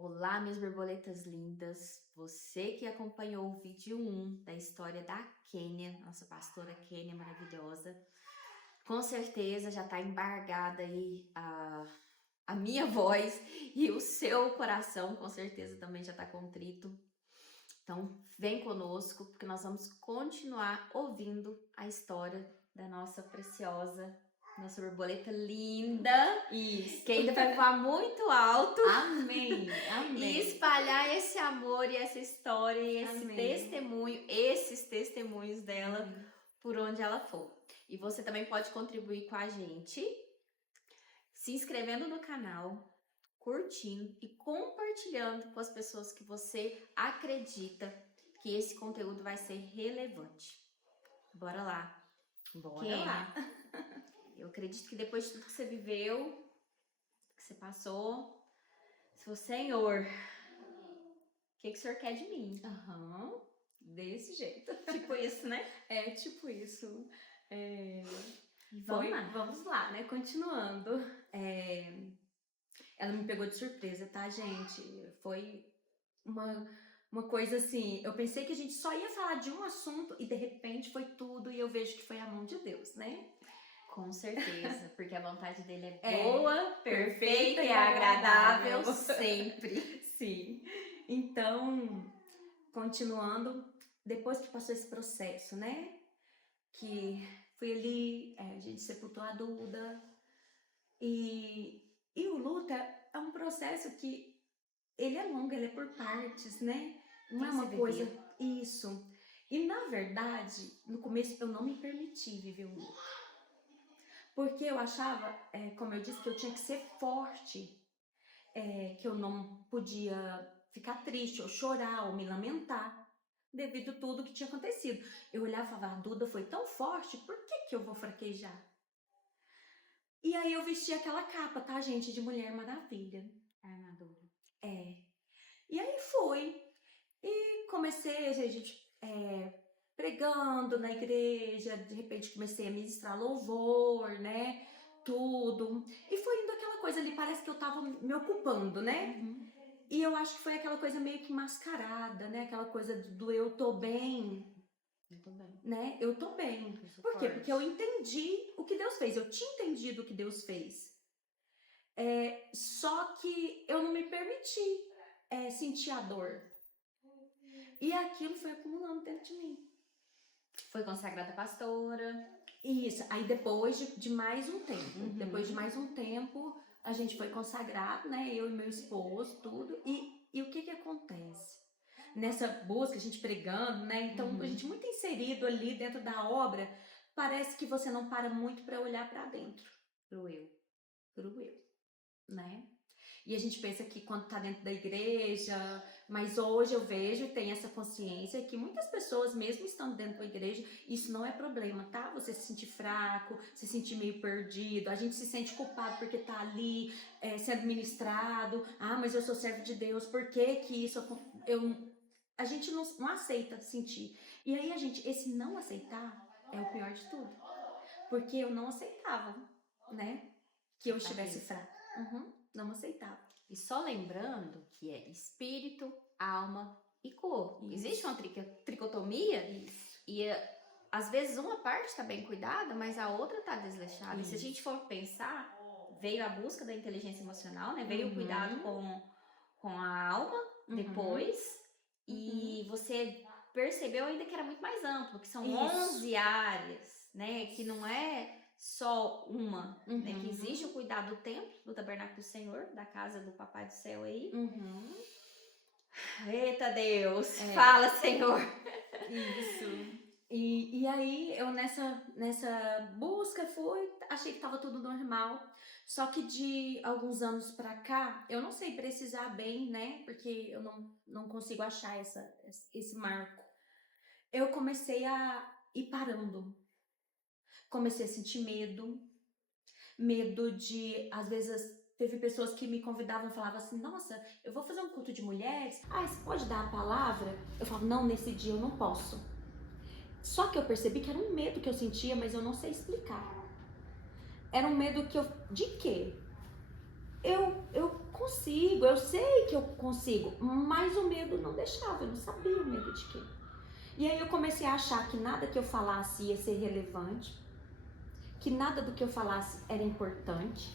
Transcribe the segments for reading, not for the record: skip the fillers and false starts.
Olá, minhas borboletas lindas. Você que acompanhou o vídeo 1 da história da Kênia, nossa pastora Kênia maravilhosa, com certeza já está embargada aí a minha voz e o seu coração, com certeza também já está contrito. Então, vem conosco, porque nós vamos continuar ouvindo a história da nossa preciosa, nossa borboleta linda. Isso. Que ainda vai voar muito alto. Amém, amém. E espalhar esse amor e essa história e esse Amém. testemunho, esses testemunhos dela por onde ela for. E você também pode contribuir com a gente se inscrevendo no canal, curtindo e compartilhando com as pessoas que você acredita que esse conteúdo vai ser relevante. Bora lá. Bora Kênia, lá. eu acredito que depois de tudo que você viveu, que você passou, você falou, Senhor, o que o Senhor quer de mim? Desse jeito. Tipo isso, né? É tipo isso. Vamos lá. Vamos lá, né? Continuando. Ela me pegou de surpresa, tá, gente? Foi uma coisa assim. Eu pensei que a gente só ia falar de um assunto e de repente foi tudo e eu vejo que foi a mão de Deus, né? Com certeza, porque a vontade dele é boa, perfeita e agradável. agradável sempre. Sim. Então, continuando, depois que passou esse processo, né? Que fui ali, a gente sepultou a Duda. E o luto é um processo que ele é longo, ele é por partes, né? Não é uma coisa... Isso. E na verdade, no começo eu não me permiti viver o luto. Porque eu achava, como eu disse, que eu tinha que ser forte. Que eu não podia ficar triste, ou chorar, ou me lamentar, devido a tudo que tinha acontecido. Eu olhava e falava, a Duda foi tão forte, por que eu vou fraquejar? E aí eu vesti aquela capa, tá, gente, de Mulher Maravilha. Armadura. E aí fui. E comecei, gente, pregando na igreja, de repente comecei a ministrar louvor, né? Tudo. E foi indo aquela coisa ali, parece que eu tava me ocupando, né? E eu acho que foi aquela coisa meio que mascarada, né? Aquela coisa do eu tô bem. Eu tô bem. Né? Eu tô bem. Por quê? Porque eu entendi o que Deus fez. Eu tinha entendido o que Deus fez. Só que eu não me permiti sentir a dor. E aquilo foi acumulando dentro de mim. Foi consagrada pastora. Isso. Aí depois de mais um tempo. Depois de mais um tempo, a gente foi consagrado, né? Eu e meu esposo, tudo. E o que acontece? Nessa busca, a gente pregando, né? Então, a gente muito inserido ali dentro da obra, parece que você não para muito para olhar para dentro. Pro eu, né? E a gente pensa que quando tá dentro da igreja, mas hoje eu vejo e tenho essa consciência que muitas pessoas, mesmo estando dentro da igreja, isso não é problema, tá? Você se sentir fraco, se sentir meio perdido, a gente se sente culpado porque tá ali sendo ministrado. Ah, mas eu sou servo de Deus, por que que isso... A gente não aceita sentir. E aí, esse não aceitar é o pior de tudo. Porque eu não aceitava, né? Que eu estivesse fraca. Não aceitava. E só lembrando que é espírito, alma e corpo. Isso. Existe uma tricotomia. Isso. E às vezes uma parte tá bem cuidada, mas a outra tá desleixada. Isso. E se a gente for pensar, veio a busca da inteligência emocional, né? Veio o cuidado com a alma depois. E você percebeu ainda que era muito mais amplo, que são 11 áreas, né? Que não é só uma, né? Que existe o cuidado do templo, do tabernáculo do Senhor, da casa do Papai do Céu aí. Eita Deus, fala Senhor. Isso. E aí eu nessa busca achei que tava tudo normal. Só que de alguns anos pra cá, eu não sei precisar bem, né? Porque eu não consigo achar esse marco. Eu comecei a ir parando. Comecei a sentir medo. Medo de, às vezes, teve pessoas que me convidavam e falavam assim, nossa, eu vou fazer um culto de mulheres. Ah, você pode dar a palavra? Eu falo, não, nesse dia eu não posso. Só que eu percebi que era um medo que eu sentia, mas eu não sei explicar. Era um medo de quê? eu consigo, eu sei que eu consigo, mas o medo não deixava, eu não sabia o medo de quê. E aí eu comecei a achar que nada que eu falasse ia ser relevante, que nada do que eu falasse era importante,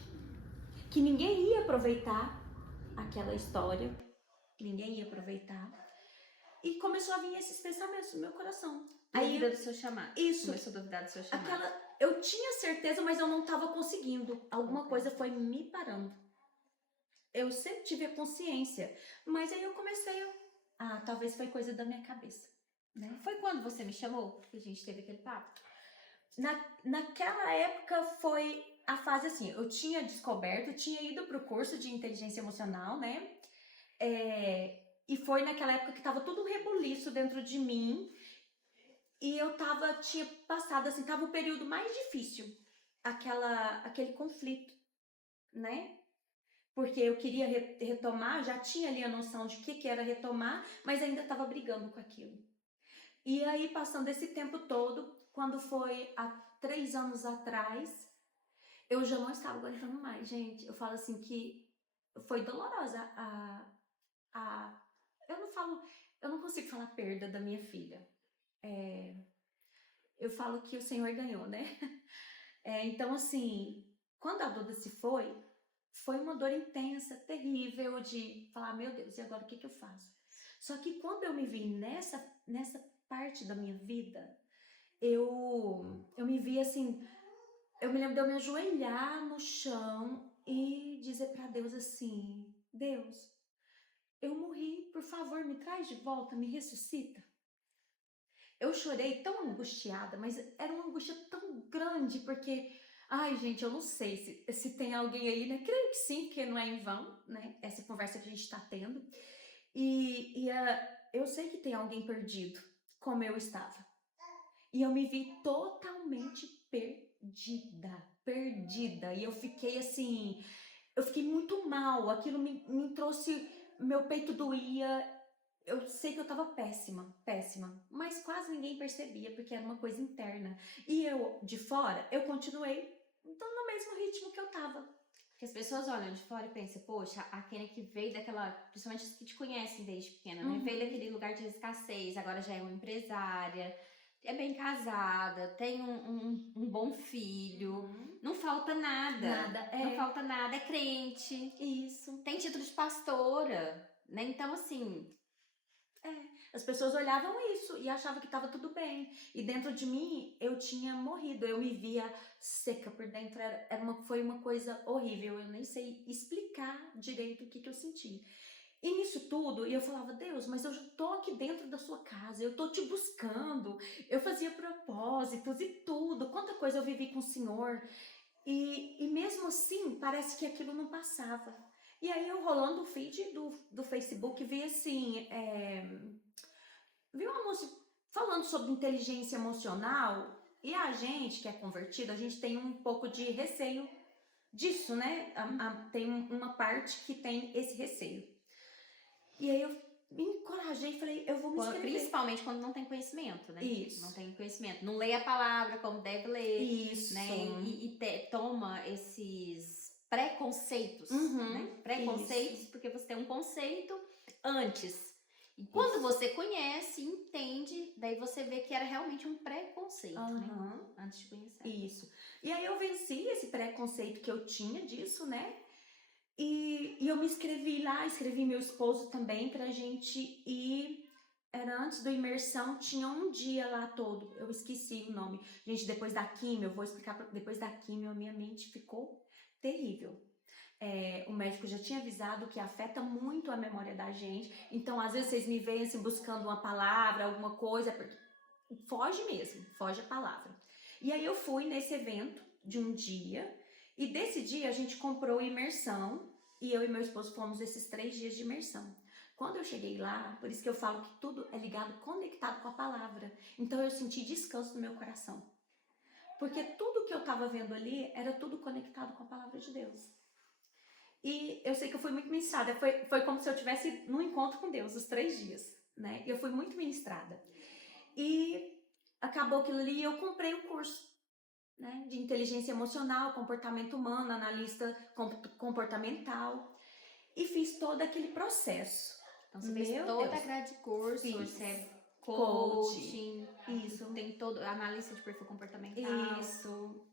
que ninguém ia aproveitar aquela história, ninguém ia aproveitar. E começou a vir esses pensamentos no meu coração. Dúvida do seu chamado. Isso. Começou a duvidar do seu chamado. Eu tinha certeza, mas eu não estava conseguindo. Alguma coisa foi me parando. Eu sempre tive a consciência, mas aí eu comecei talvez foi coisa da minha cabeça, né? Foi quando você me chamou que a gente teve aquele papo? Naquela época foi a fase assim, eu tinha descoberto, tinha ido pro curso de inteligência emocional, né? E foi naquela época que tava tudo um rebuliço dentro de mim. E eu tinha passado assim, tava o período mais difícil, aquele conflito, né? Porque eu queria retomar, já tinha ali a noção de que era retomar, mas ainda estava brigando com aquilo. E aí, passando esse tempo todo, quando foi há 3 anos atrás, eu já não estava aguentando mais, gente. Eu falo assim que foi dolorosa eu não consigo falar perda da minha filha. Eu falo que o Senhor ganhou, né? Então, assim, quando a Duda se foi uma dor intensa, terrível, de falar, meu Deus, e agora o que eu faço? Só que quando eu me vi nessa parte da minha vida, eu me vi assim, eu me lembro de eu me ajoelhar no chão e dizer para Deus assim, Deus, eu morri, por favor, me traz de volta, me ressuscita. Eu chorei tão angustiada, mas era uma angústia tão grande, porque, ai gente, eu não sei se tem alguém aí, né? Creio que sim, porque não é em vão, né? Essa conversa que a gente tá tendo. Eu sei que tem alguém perdido, como eu estava. E eu me vi totalmente perdida. E eu fiquei assim, eu fiquei muito mal, aquilo me trouxe, meu peito doía. Eu sei que eu tava péssima, mas quase ninguém percebia, porque era uma coisa interna. E eu, de fora, eu continuei então no mesmo ritmo que eu tava. Porque as pessoas olham de fora e pensam, poxa, a Kênia que veio daquela, principalmente os que te conhecem desde pequena, né? Veio daquele lugar de escassez, agora já é uma empresária, é bem casada, tem um bom filho, não falta nada. Não falta nada, é crente. Isso. Tem título de pastora, né? Então, assim, as pessoas olhavam isso e achavam que estava tudo bem. E dentro de mim, eu tinha morrido. Eu me via seca por dentro. Foi uma coisa horrível. Eu nem sei explicar direito o que eu senti. E nisso tudo, eu falava, Deus, mas eu já tô aqui dentro da sua casa, eu tô te buscando. Eu fazia propósitos e tudo. Quanta coisa eu vivi com o Senhor. E mesmo assim, parece que aquilo não passava. E aí eu rolando o feed do Facebook, vi assim... vi um anúncio falando sobre inteligência emocional, e a gente que é convertido, a gente tem um pouco de receio disso, né? Tem uma parte que tem esse receio. E aí eu me encorajei e falei, eu vou me inscrever. Principalmente quando não tem conhecimento, né? Isso. Não tem conhecimento. Não lê a palavra como deve ler. Isso. Né? Toma esses preconceitos, né? Preconceitos, isso. Porque você tem um conceito antes. E quando você conhece, entende, daí você vê que era realmente um preconceito, né? Antes de conhecer. Isso. E aí eu venci esse preconceito que eu tinha disso, né? E eu me inscrevi lá, escrevi meu esposo também pra gente ir. Era antes do imersão, tinha um dia lá todo, eu esqueci o nome. Gente, depois da químio, eu vou explicar, depois da químio a minha mente ficou terrível. O médico já tinha avisado que afeta muito a memória da gente, então às vezes vocês me veem assim buscando uma palavra, alguma coisa, porque foge mesmo, foge a palavra. E aí eu fui nesse evento de um dia, e desse dia a gente comprou imersão, e eu e meu esposo fomos esses 3 dias de imersão. Quando eu cheguei lá, por isso que eu falo que tudo é ligado, conectado com a palavra. Então eu senti descanso no meu coração. Porque tudo que eu estava vendo ali era tudo conectado com a palavra de Deus. E eu sei que eu fui muito ministrada. Foi como se eu estivesse num encontro com Deus os 3 dias, né? Eu fui muito ministrada. E acabou aquilo ali e eu comprei o curso. né, de inteligência emocional, comportamento humano, analista comportamental. E fiz todo aquele processo. Então você fez toda a grade de curso, você é coaching, isso. tem todo analista de perfil comportamental.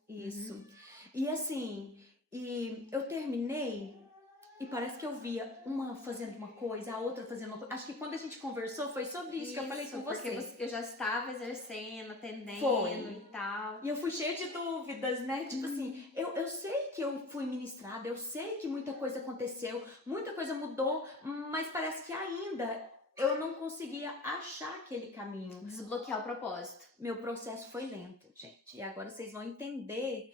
Isso. E assim, eu terminei e parece que eu via uma fazendo uma coisa, a outra fazendo uma coisa. Acho que quando a gente conversou foi sobre isso que eu falei com você. Porque eu já estava exercendo, atendendo e tal. E eu fui cheia de dúvidas, né? Tipo assim, eu sei que eu fui ministrada, eu sei que muita coisa aconteceu, muita coisa mudou, mas parece que ainda eu não conseguia achar aquele caminho. Desbloquear o propósito. Meu processo foi lento, gente. E agora vocês vão entender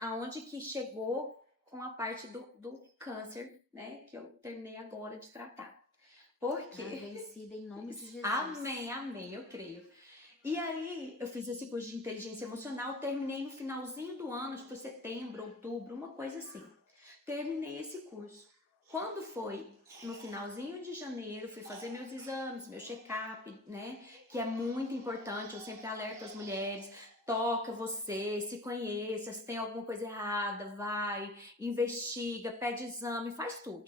aonde que chegou com a parte do câncer, né? Que eu terminei agora de tratar. Porque... vencida em nome de Jesus. Amém, eu creio. E aí, eu fiz esse curso de inteligência emocional, terminei no finalzinho do ano, acho que foi setembro, outubro, uma coisa assim. Terminei esse curso. Quando foi no finalzinho de janeiro, fui fazer meus exames, meu check-up, né? Que é muito importante, eu sempre alerto as mulheres, toca você, se conheça, se tem alguma coisa errada, vai, investiga, pede exame, faz tudo.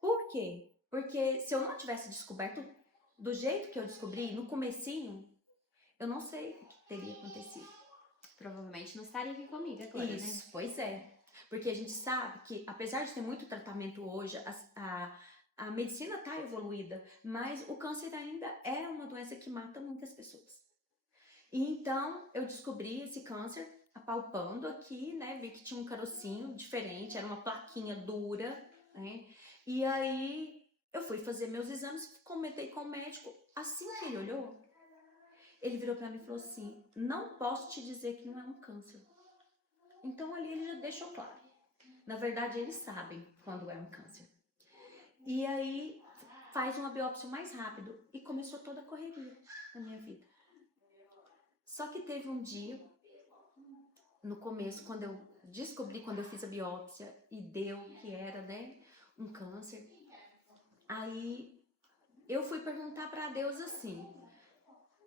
Por quê? Porque se eu não tivesse descoberto do jeito que eu descobri, no comecinho, eu não sei o que teria acontecido. Provavelmente não estaria aqui comigo agora, Isso, né? Pois é. Porque a gente sabe que, apesar de ter muito tratamento hoje, a medicina está evoluída, mas o câncer ainda é uma doença que mata muitas pessoas. E então, eu descobri esse câncer apalpando aqui, né? Vi que tinha um carocinho diferente, era uma plaquinha dura, né? E aí, eu fui fazer meus exames, comentei com o médico. Assim que ele olhou, ele virou pra mim e falou assim, não posso te dizer que não é um câncer. Então ali ele já deixou claro. Na verdade, eles sabem quando é um câncer. E aí, faz uma biópsia mais rápido. E começou toda a correria na minha vida. Só que teve um dia, no começo, quando eu descobri, quando eu fiz a biópsia e deu que era, né, um câncer. Aí, eu fui perguntar pra Deus assim...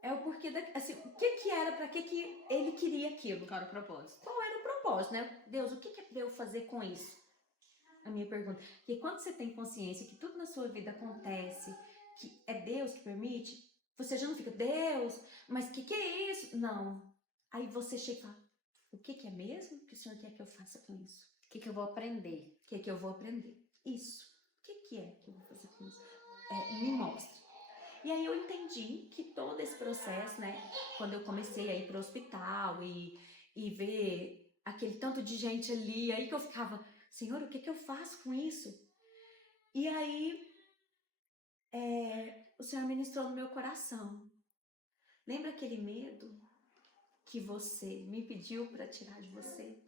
É o porquê, assim, o que era, pra que ele queria aquilo? Qual era o propósito? Qual era o propósito, né? Deus, o que é pra eu fazer com isso? A minha pergunta. Porque quando você tem consciência que tudo na sua vida acontece, que é Deus que permite, você já não fica, Deus, mas que é isso? Não. Aí você chega e fala, o que é mesmo que o Senhor quer que eu faça com isso? O que eu vou aprender? O que eu vou aprender? Isso. O que é que eu vou fazer com isso? Me mostre. E aí eu entendi que todo esse processo, né, quando eu comecei a ir para o hospital e ver aquele tanto de gente ali, aí que eu ficava, Senhor, o que eu faço com isso? E aí o Senhor ministrou no meu coração. Lembra aquele medo que você me pediu para tirar de você?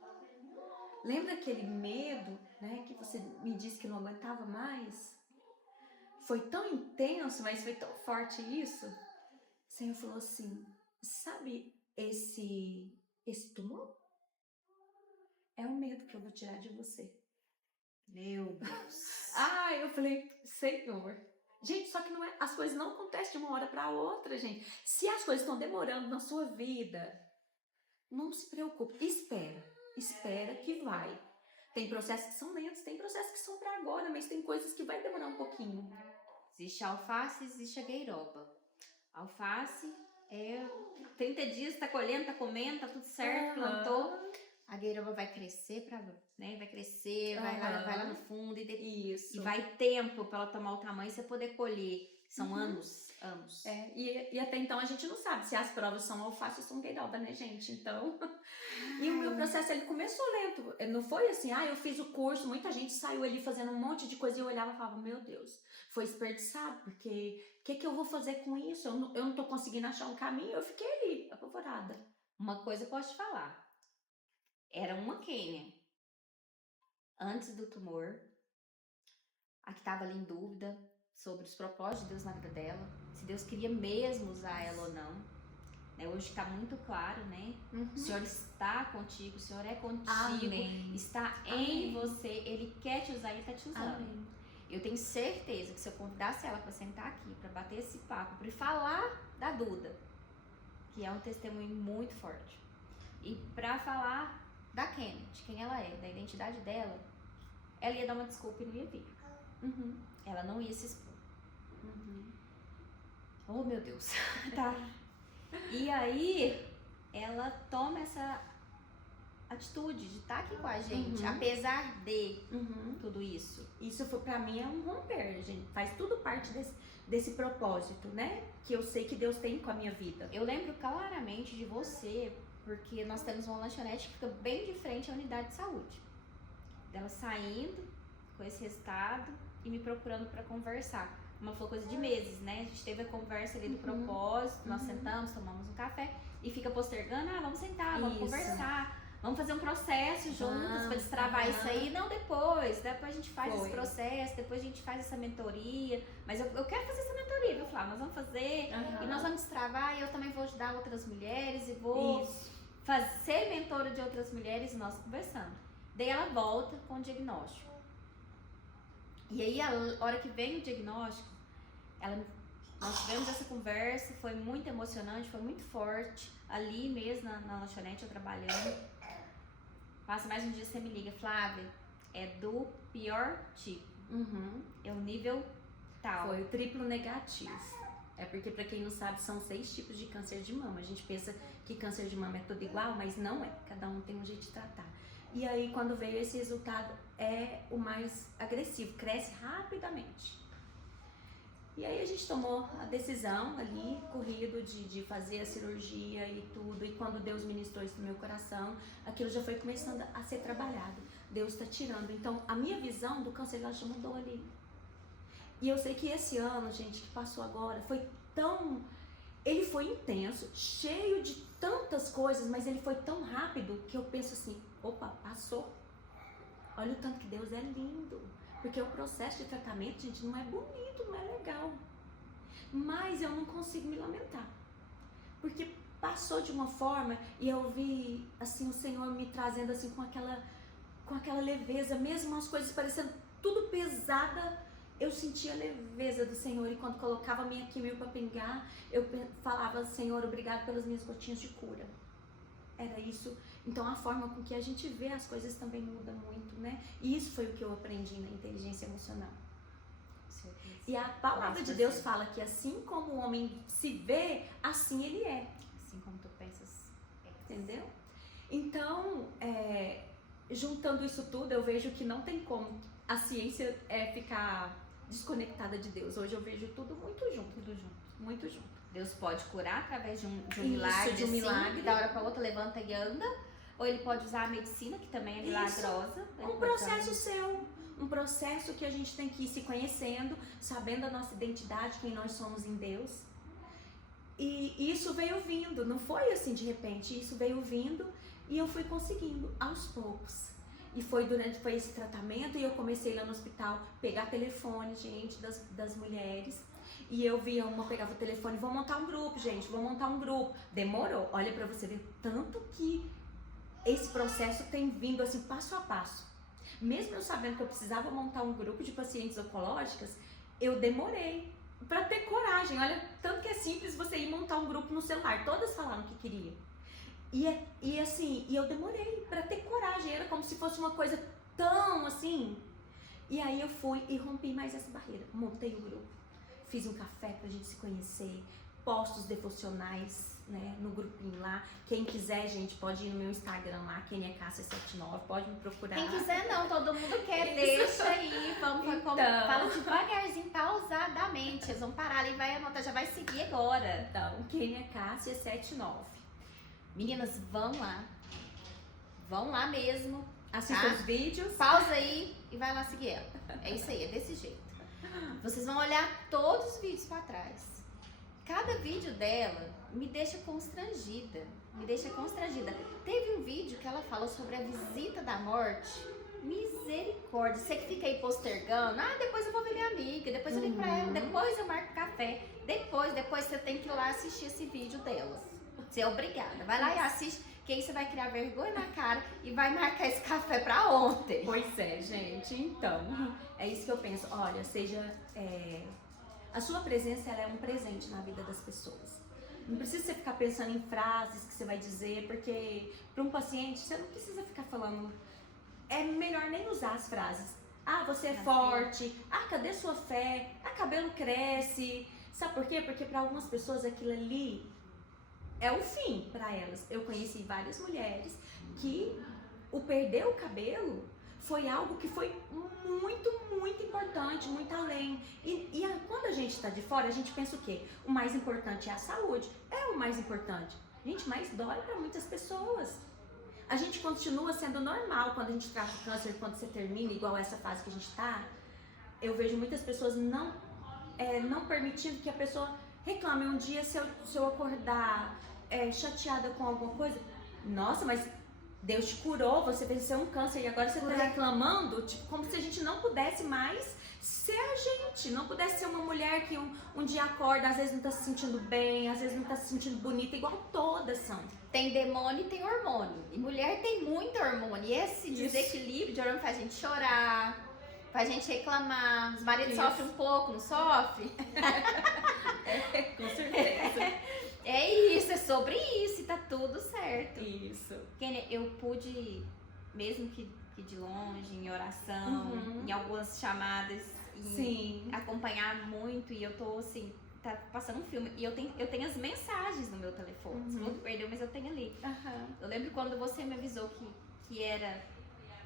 Lembra aquele medo, né, que você me disse que não aguentava mais? Foi tão intenso, mas foi tão forte isso. O Senhor falou assim, sabe esse tumor? É o medo que eu vou tirar de você. Meu Deus. Eu falei, Senhor. Gente, só que não é, as coisas não acontecem de uma hora para outra, gente. Se as coisas estão demorando na sua vida, não se preocupe. Espera que vai. Tem processos que são lentos, tem processos que são para agora, mas tem coisas que vai demorar um pouquinho. Existe a alface, existe a gueiroba. Alface é 30 dias, tá colhendo, tá comendo, tá tudo certo, plantou. A gueiroba vai crescer, né? Vai crescer, vai lá no fundo e vai tempo para ela tomar o tamanho e você poder colher. São anos. E até então a gente não sabe se as provas são alface ou são gueiroba, né, gente? Então... E o meu processo, ele começou lento. Não foi assim, eu fiz o curso, muita gente saiu ali fazendo um monte de coisa e eu olhava e falava, meu Deus, foi desperdiçado, porque o que eu vou fazer com isso? Eu não tô conseguindo achar um caminho, eu fiquei ali, apavorada. Uma coisa eu posso te falar. Era uma Kênia, antes do tumor, a que estava ali em dúvida sobre os propósitos de Deus na vida dela, se Deus queria mesmo usar ela ou não. Hoje está muito claro, né? O Senhor está contigo, o Senhor é contigo, Amém. Está em você, Ele quer te usar e Ele está te usando. Amém. Eu tenho certeza que se eu convidasse ela para sentar aqui, para bater esse papo, para falar da Duda, que é um testemunho muito forte. E pra falar da Kênia, de quem ela é, da identidade dela, ela ia dar uma desculpa e não ia vir. Ela não ia se expor. Oh, meu Deus. Tá. E aí, ela toma essa atitude de estar aqui com a gente, apesar de tudo isso. Isso foi, pra mim, é um romper, gente. Faz tudo parte desse propósito, né? Que eu sei que Deus tem com a minha vida. Eu lembro claramente de você, porque nós temos uma lanchonete que fica bem de frente à unidade de saúde. Dela saindo com esse resultado e me procurando para conversar. Uma foi coisa de meses, né? A gente teve a conversa ali do propósito, nós sentamos, tomamos um café e fica postergando, vamos sentar, vamos conversar, vamos fazer um processo juntas para destravar isso aí. Não, depois a gente faz esse processo, depois a gente faz essa mentoria, mas eu quero fazer essa mentoria, viu, Flávia? Nós vamos fazer e nós vamos destravar e eu também vou ajudar outras mulheres e vou ser mentora de outras mulheres e nós conversando. Daí ela volta com o diagnóstico. E aí, a hora que vem o diagnóstico, nós tivemos essa conversa, foi muito emocionante, foi muito forte, ali mesmo na lanchonete, eu trabalhando. Passa mais um dia, você me liga, Flávia, é do pior tipo, é o nível tal. Foi o triplo negativo. É porque, pra quem não sabe, são 6 tipos de câncer de mama. A gente pensa que câncer de mama é tudo igual, mas não é, cada um tem um jeito de tratar. E aí, quando veio esse resultado, é o mais agressivo, cresce rapidamente. E aí a gente tomou a decisão ali, corrido, de fazer a cirurgia e tudo. E quando Deus ministrou isso no meu coração, aquilo já foi começando a ser trabalhado. Deus está tirando. Então, a minha visão do câncer, ela já mudou ali. E eu sei que esse ano, gente, que passou agora, ele foi intenso, cheio de tantas coisas, mas ele foi tão rápido que eu penso assim, opa, passou. Olha o tanto que Deus é lindo. Porque o processo de tratamento, gente, não é bonito, não é legal. Mas eu não consigo me lamentar. Porque passou de uma forma e eu vi, assim, o Senhor me trazendo, assim, com aquela leveza, mesmo as coisas parecendo tudo pesada, eu sentia a leveza do Senhor. E quando colocava a minha quimio para pingar, eu falava, Senhor, obrigado pelas minhas gotinhas de cura. Era isso. Então a forma com que a gente vê as coisas também muda muito, né? E isso foi o que eu aprendi na inteligência emocional. E a palavra de Deus fala que assim como o homem se vê, assim ele é. Assim como tu pensas. Entendeu? Então, juntando isso tudo, eu vejo que não tem como a ciência ficar desconectada de Deus. Hoje eu vejo tudo muito junto. Tudo junto. Muito junto. Deus pode curar através de um milagre, de um milagre. Da hora pra outra levanta e anda. Ou ele pode usar a medicina, que também é milagrosa. Um processo seu. Um processo que a gente tem que ir se conhecendo, sabendo a nossa identidade, quem nós somos em Deus. E isso veio vindo, não foi assim de repente, isso veio vindo e eu fui conseguindo aos poucos. E foi esse tratamento e eu comecei lá no hospital pegar telefone, gente, das mulheres. E eu via uma, pegava o telefone, vou montar um grupo, gente, vou montar um grupo. Demorou, olha pra você ver tanto que esse processo tem vindo assim passo a passo. Mesmo eu sabendo que eu precisava montar um grupo de pacientes oncológicas, eu demorei pra ter coragem. Olha, tanto que é simples você ir montar um grupo no celular, todas falaram que queriam. E assim, eu demorei pra ter coragem, era como se fosse uma coisa tão assim. E aí eu fui e rompi mais essa barreira, montei o grupo, fiz um café pra gente se conhecer, postos devocionais, né, no grupinho lá. Quem quiser, gente, pode ir no meu Instagram lá, KeniaCassia79, pode me procurar. Quem quiser não, todo mundo quer, deixa aí, fala devagarzinho, pausadamente, eles vão parar ali, vai anotar, já vai seguir agora. Então, KeniaCassia79. Meninas, vão lá mesmo, assista os vídeos, pausa aí e vai lá seguir ela. É isso aí, é desse jeito. Vocês vão olhar todos os vídeos pra trás. Cada vídeo dela me deixa constrangida. Teve um vídeo que ela fala sobre a visita da morte. Misericórdia. Você que fica aí postergando. Depois eu vou ver minha amiga. Depois eu ligo pra ela. Depois eu marco café. Depois você tem que ir lá assistir esse vídeo delas. Você é obrigada. Vai lá e assiste. Que aí você vai criar vergonha na cara e vai marcar esse café pra ontem. Pois é, gente. Então, é isso que eu penso. Olha, a sua presença, ela é um presente na vida das pessoas. Não precisa você ficar pensando em frases que você vai dizer, porque para um paciente você não precisa ficar falando. É melhor nem usar as frases. Ah, você é forte. Ah, cadê sua fé? Ah, cabelo cresce. Sabe por quê? Porque para algumas pessoas aquilo ali é o fim para elas. Eu conheci várias mulheres que o perder o cabelo foi algo que foi muito importante, muito além. Quando a gente está de fora, a gente pensa o quê? O mais importante é a saúde. É o mais importante. Gente, mas dói para muitas pessoas. A gente continua sendo normal quando a gente trata o câncer, quando você termina, igual essa fase que a gente está. Eu vejo muitas pessoas não permitindo que a pessoa reclame. Um dia, se eu acordar chateada com alguma coisa, nossa, mas Deus te curou, você venceu um câncer e agora você está reclamando, tipo, como se a gente não pudesse mais ser a gente, não pudesse ser uma mulher que um dia acorda, às vezes não está se sentindo bem, às vezes não está se sentindo bonita, igual todas são. Tem demônio e tem hormônio. E mulher tem muito hormônio. E esse desequilíbrio de hormônio faz a gente chorar, faz a gente reclamar. Os maridos sofrem um pouco, não sofrem? Com certeza. É isso, é sobre isso e tá tudo certo. Isso. Kênia, eu pude, mesmo que de longe, em oração, em algumas chamadas, acompanhar muito, e eu tô assim, tá passando um filme, e eu tenho as mensagens no meu telefone. Você falou que perdeu, mas eu tenho ali. Eu lembro quando você me avisou que era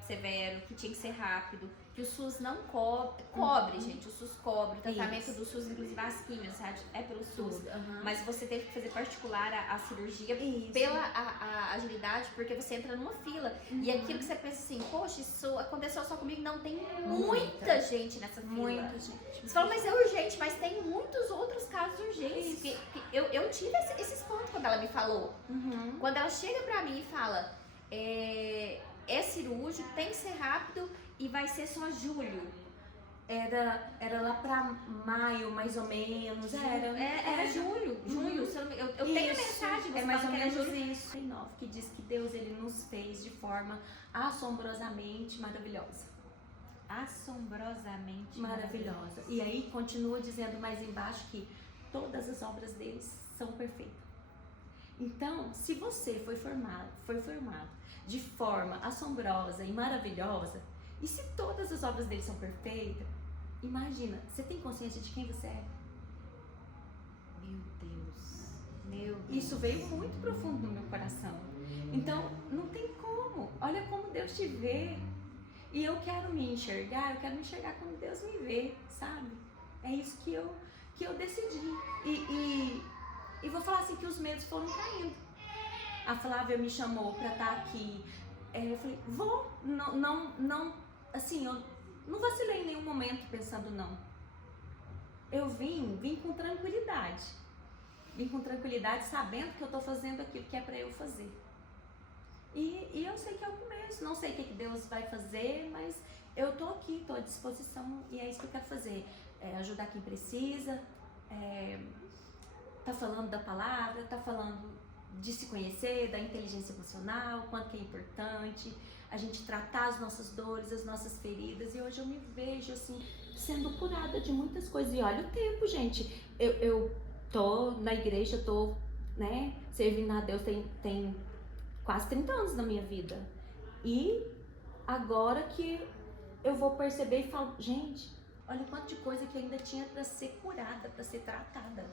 severo, que tinha que ser rápido, que o SUS não cobre, gente, o SUS cobre, o tratamento do SUS, inclusive as químios, é pelo SUS, mas você teve que fazer particular a cirurgia pela a agilidade, porque você entra numa fila, e aquilo que você pensa assim, poxa, isso aconteceu só comigo, não, tem muita gente nessa fila. Muita gente. Você fala, mas é urgente, mas tem muitos outros casos urgentes, que eu tive esse espanto quando ela me falou, quando ela chega pra mim e fala, é cirúrgico, tem que ser rápido e vai ser só julho. Era lá pra maio, mais ou menos. Era julho. Eu tenho a mensagem, é mais ou menos julho. Isso. Tem 9 que diz que Deus ele nos fez de forma assombrosamente maravilhosa. Assombrosamente maravilhosa. E aí continua dizendo mais embaixo que todas as obras deles são perfeitas. Então, se você foi formado de forma assombrosa e maravilhosa, e se todas as obras dele são perfeitas, imagina, você tem consciência de quem você é? Meu Deus. Isso veio muito profundo no meu coração. Então, não tem como. Olha como Deus te vê. E eu quero me enxergar como Deus me vê, sabe? É isso que eu decidi. E vou falar assim que os medos foram caindo. A Flávia me chamou pra estar aqui. Eu falei, vou. Não, assim, eu não vacilei em nenhum momento pensando não. Eu vim com tranquilidade. Vim com tranquilidade sabendo que eu tô fazendo aquilo que é pra eu fazer. E eu sei que é o começo, não sei o que Deus vai fazer, mas eu tô aqui, tô à disposição e é isso que eu quero fazer. Ajudar quem precisa, tá falando da palavra, tá falando de se conhecer, da inteligência emocional, quanto que é importante a gente tratar as nossas dores, as nossas feridas. E hoje eu me vejo assim, sendo curada de muitas coisas. E olha o tempo, gente. Eu tô na igreja, tô, né, servindo a Deus tem quase 30 anos na minha vida. E agora que eu vou perceber e falo, gente, olha o quanto de coisa que ainda tinha para ser curada, para ser tratada.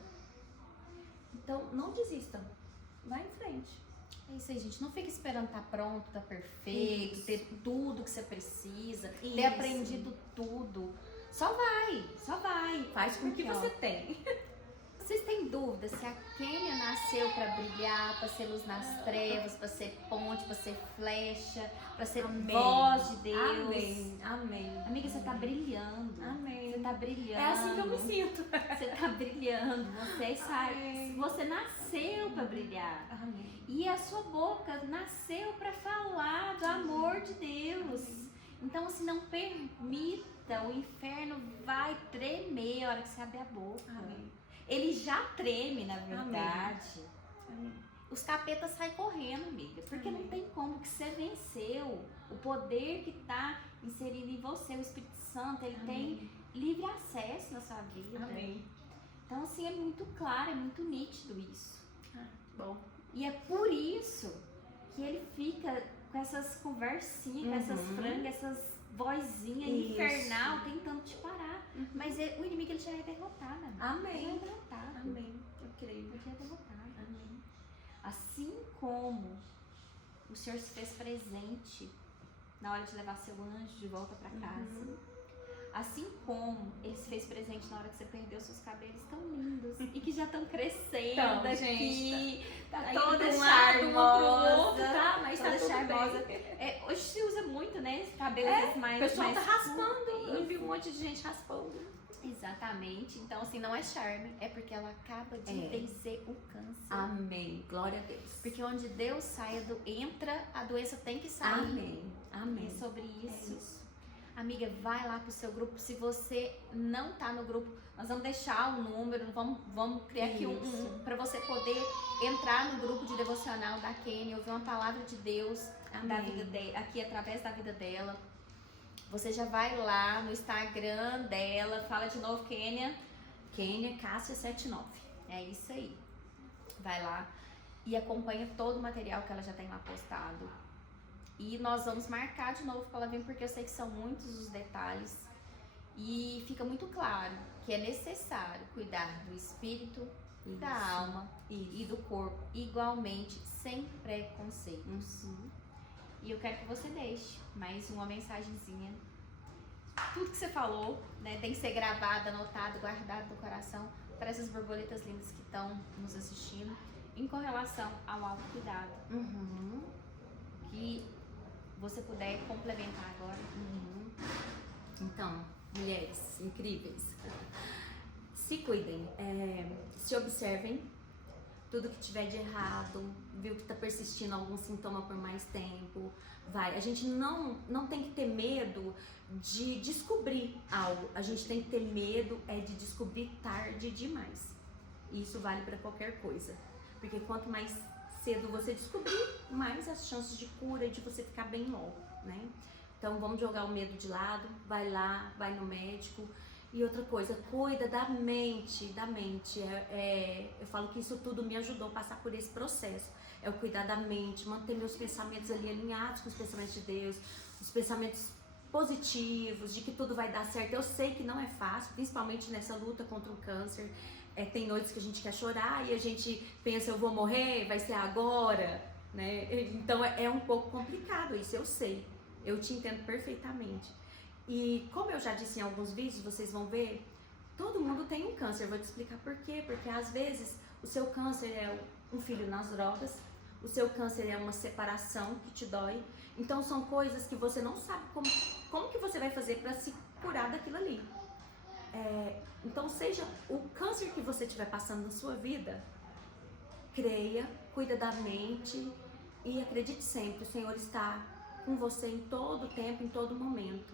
Então, não desistam. Vai em frente. É isso aí, gente. Não fique esperando estar pronto, estar perfeito, ter tudo que você precisa, ter aprendido tudo. Só vai. Faz com o que você tem. Vocês têm dúvida se a Kênia nasceu para brilhar, para ser luz nas trevas, para ser ponte, para ser flecha, para ser voz de Deus? Amém. Amiga, você tá brilhando. Amém. Você tá brilhando. É assim que eu me sinto. Você tá brilhando. Você nasceu para brilhar. Amém. E a sua boca nasceu para falar do amor de Deus. Então, assim, não permita, o inferno vai tremer a hora que você abre a boca. Amém. Ele já treme, na verdade. Amém. Os capetas saem correndo, amiga. Porque não tem como, que você venceu. O poder que tá inserido em você, o Espírito Santo, ele tem livre acesso na sua vida. Amém. Então, assim, é muito claro, é muito nítido isso. Bom. E é por isso que ele fica com essas conversinhas, com essas frangas, essas vozinhas infernal tentando te parar. Mas o inimigo ele já é derrotado. Amém. Ele já é derrotado. Amém. Eu creio. Ele já é derrotado. Amém. Assim como o Senhor se fez presente na hora de levar seu anjo de volta para casa. Assim como ele se fez presente na hora que você perdeu seus cabelos tão lindos e que já estão crescendo Então, aqui. gente, Tá aí toda de um lado, pro charmosa. outro, tá? Mas Toda tá tudo charmosa. bem. Hoje se usa muito, né? Esse cabelo O mais pessoal tá curto. raspando. Eu vi um monte de gente raspando. Exatamente. Então, assim, não é charme. É porque ela acaba de vencer o câncer. Amém. Glória a Deus. Porque onde Deus sai, entra, a doença tem que sair. Amém. Amém. É sobre isso. É isso. Amiga, vai lá pro seu grupo. Se você não tá no grupo, nós vamos deixar o número, vamos criar aqui para você poder entrar no grupo de devocional da Kênia, ouvir uma palavra de Deus da vida aqui através da vida dela. Você já vai lá no Instagram dela, fala de novo, Kênia Cássia79. É isso aí. Vai lá e acompanha todo o material que ela já tem lá postado. E nós vamos marcar de novo para ela vir, porque eu sei que são muitos os detalhes. E fica muito claro que é necessário cuidar do espírito, da alma e do corpo igualmente, sem preconceitos. E eu quero que você deixe mais uma mensagenzinha. Tudo que você falou, né, tem que ser gravado, anotado, guardado no coração para essas borboletas lindas que estão nos assistindo em correlação ao autocuidado. Que você puder complementar agora. Então, mulheres incríveis, se cuidem, se observem, tudo que tiver de errado, viu que tá persistindo algum sintoma por mais tempo, a gente não tem que ter medo de descobrir algo, a gente tem que ter medo de descobrir tarde demais. E isso vale para qualquer coisa, porque quanto mais cedo você descobrir, mais as chances de cura e de você ficar bem logo, né? Então vamos jogar o medo de lado, vai lá, vai no médico. E outra coisa, cuida da mente. Eu falo que isso tudo me ajudou a passar por esse processo. É o cuidar da mente, manter meus pensamentos ali alinhados com os pensamentos de Deus, os pensamentos positivos, de que tudo vai dar certo. Eu sei que não é fácil, principalmente nessa luta contra o câncer. Tem noites que a gente quer chorar e a gente pensa, eu vou morrer, vai ser agora, né? Então é um pouco complicado isso, eu sei. Eu te entendo perfeitamente. E como eu já disse em alguns vídeos, vocês vão ver, todo mundo tem um câncer. Eu vou te explicar por quê. Porque às vezes o seu câncer é um filho nas drogas, o seu câncer é uma separação que te dói. Então são coisas que você não sabe como que você vai fazer para se curar daquilo ali. Então seja o câncer que você estiver passando na sua vida, creia, cuida da mente e acredite sempre, o Senhor está com você em todo tempo, em todo momento.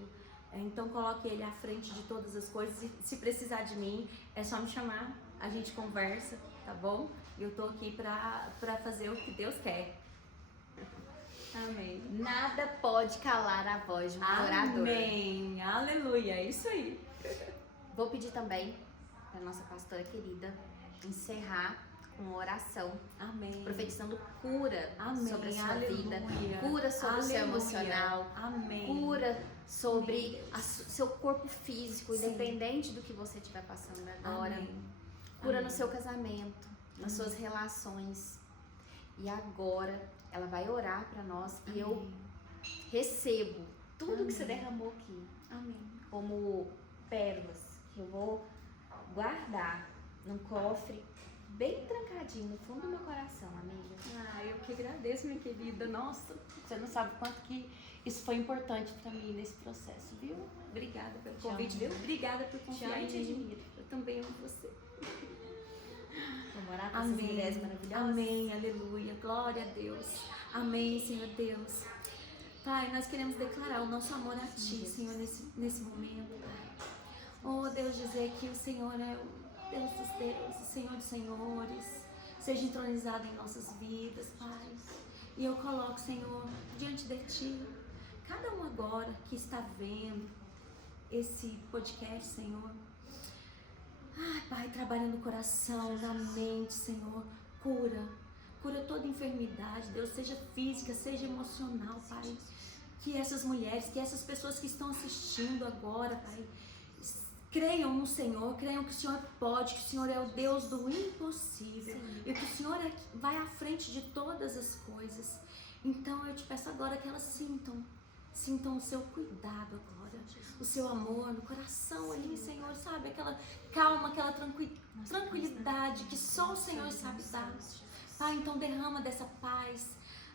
Então coloque Ele à frente de todas as coisas e se precisar de mim, é só me chamar, a gente conversa, tá bom? Eu tô aqui pra fazer o que Deus quer. Amém. Nada pode calar a voz de um adorador. Amém. Aleluia, é isso aí. Vou pedir também para nossa pastora querida encerrar com uma oração. Amém. Profetizando cura sobre a sua vida, cura sobre o seu emocional, cura sobre seu corpo físico, independente do que você estiver passando agora. Cura no seu casamento, nas suas relações. E agora ela vai orar para nós e eu recebo tudo que você derramou aqui como pérolas que eu vou guardar num cofre bem trancadinho no fundo do meu coração, amiga. Eu que agradeço, minha querida. Nossa, você não sabe quanto que isso foi importante pra mim nesse processo, viu? Obrigada pelo convite, viu? Obrigada por confiar em mim. Eu também amo você. Vamos orar para essas mulheres maravilhosas? Amém, aleluia. Glória a Deus. Amém, Senhor Deus. Pai, nós queremos declarar o nosso amor a Ti, Senhor, nesse momento, Pai. Oh, Deus, dizer que o Senhor é o Deus dos deuses, o Senhor dos senhores, seja entronizado em nossas vidas, Pai. E eu coloco, Senhor, diante de Ti, cada um agora que está vendo esse podcast, Senhor. Pai, trabalha no coração, na mente, Senhor. cura toda enfermidade, Deus, seja física, seja emocional, Pai. Que essas mulheres, que essas pessoas que estão assistindo agora, Pai, creiam no Senhor, creiam que o Senhor pode, que o Senhor é o Deus do impossível. Sim. E que o Senhor vai à frente de todas as coisas. Então eu te peço agora que elas sintam o seu cuidado agora, o seu amor no coração ali, Senhor, sabe? Aquela calma, aquela tranquilidade que só o Senhor sabe dar. Pai, então derrama dessa paz,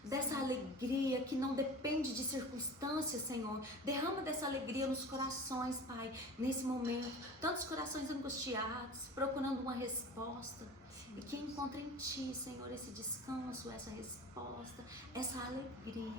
dessa alegria que não depende de circunstâncias, Senhor. Derrama dessa alegria nos corações, Pai, nesse momento. Tantos corações angustiados, procurando uma resposta. E que encontre em Ti, Senhor, esse descanso, essa resposta, essa alegria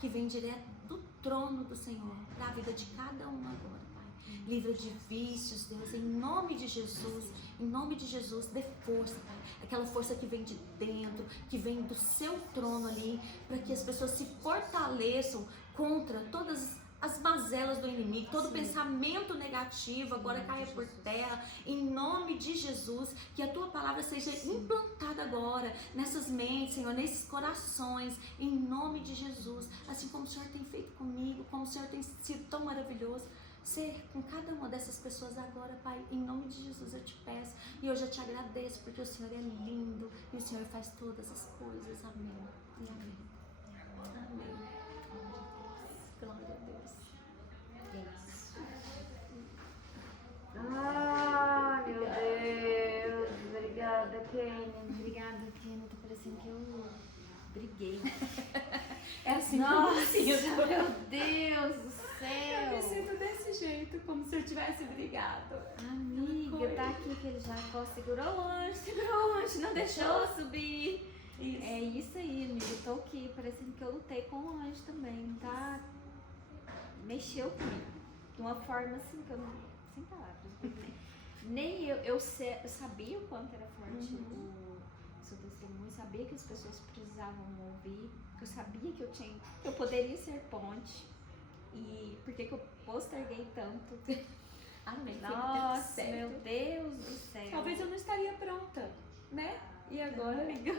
que vem direto do trono do Senhor para a vida de cada um agora, Pai. Livra de vícios, Deus, em nome de Jesus, dê força, Pai. Aquela força que vem de dentro, que vem do seu trono ali, para que as pessoas se fortaleçam contra todas as mazelas do inimigo, todo pensamento negativo agora caia por terra, em nome de Jesus, que a Tua palavra seja implantada agora nessas mentes, Senhor, nesses corações, em nome de Jesus, assim como o Senhor tem feito comigo, como o Senhor tem sido tão maravilhoso, ser com cada uma dessas pessoas agora, Pai, em nome de Jesus eu te peço, e eu já te agradeço, porque o Senhor é lindo, e o Senhor faz todas as coisas, amém, e amém, amém, glória a Deus. Ah, meu Deus. Obrigada, Kênia. Obrigada, Kênia. Tá parecendo que eu briguei. É assim, nossa, meu Deus do céu. Eu me sinto desse jeito, como se eu tivesse brigado. Amiga, tá aqui que ele já segurou o anjo, não deixou eu subir. Isso. É isso aí, amiga. Eu tô aqui, parecendo que eu lutei com o anjo também, tá? Mexeu comigo. De uma forma assim que eu não... Sem palavras. Nem eu sabia o quanto era forte o seu testemunho, sabia que as pessoas precisavam ouvir, eu sabia que eu poderia ser ponte. E por que eu posterguei tanto? Amém. Nossa, meu Deus do céu. Talvez eu não estaria pronta, né? E agora? Amiga,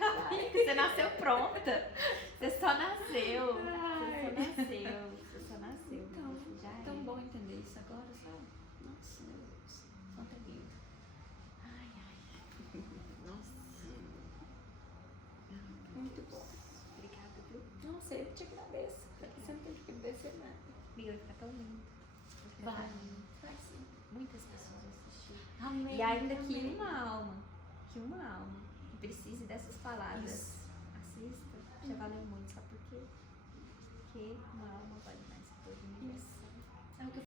você nasceu pronta. Você só nasceu. Você só nasceu. Então, já é tão bom entender isso agora, sabe? Nossa, meu Deus. Quanto é lindo. Ai. Nossa. Muito bom. Obrigada, viu? Nossa, eu te agradeço. Porque você não tem que agradecer nada. Amiga, vai ficar tão lindo. Vai sim. Muitas pessoas assistiram. Amém. E ainda que uma alma que precise dessas palavras, isso. Assista, já valeu muito, sabe por quê? Porque uma alma vale mais que todo o universo.